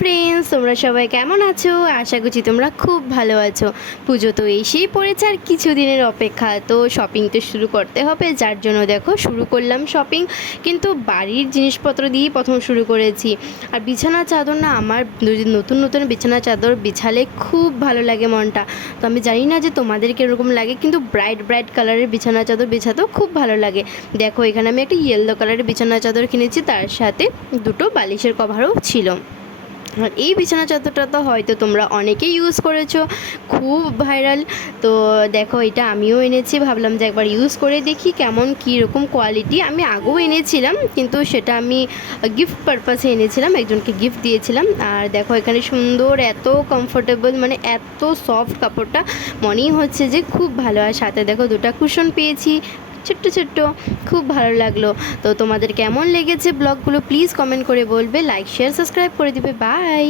Friends, তোমরা সবাই কেমন আছো? আশা করছি তোমরা খুব ভালো আছো। পুজো তো এসেই পড়েছে, আর কিছু দিনের অপেক্ষা। তো শপিং তো শুরু করতে হবে, যার জন্য দেখো শুরু করলাম শপিং। কিন্তু বাড়ির জিনিসপত্র দিয়েই প্রথম শুরু করেছি। আর বিছানা চাদর না, আমার নতুন নতুন বিছানা চাদর বিছালে খুব ভালো লাগে মনটা। তো আমি জানি না যে তোমাদের কীরকম লাগে, কিন্তু ব্রাইট ব্রাইট কালারের বিছানা চাদর বিছাতেও খুব ভালো লাগে। দেখো এখানে আমি একটা ইয়েলো কালারের বিছানা চাদর কিনেছি, তার সাথে দুটো বালিশের কভারও ছিল। আর এই বিছানা চাদরটা তো হয়তো তোমরা অনেকেই ইউজ করেছো, খুব ভাইরাল। তো দেখো এটা আমিও এনেছি, ভাবলাম যে একবার ইউজ করে দেখি কেমন কীরকম কোয়ালিটি। আমি আগেও এনেছিলাম, কিন্তু সেটা আমি গিফট পারপাসে এনেছিলাম, একজনকে গিফট দিয়েছিলাম। আর দেখো এখানে সুন্দর, এত কমফোর্টেবল, মানে এত সফট কাপড়টা, মনেই হচ্ছে যে খুব ভালো। আর সাথে দেখো দুটো কুশন পেয়েছি, ছোট্ট ছোট্ট, খুব ভালো লাগলো। তো তোমাদের কেমন লেগেছে ব্লগগুলো প্লিজ কমেন্ট করে বলবে, লাইক শেয়ার সাবস্ক্রাইব করে দিবে। বাই।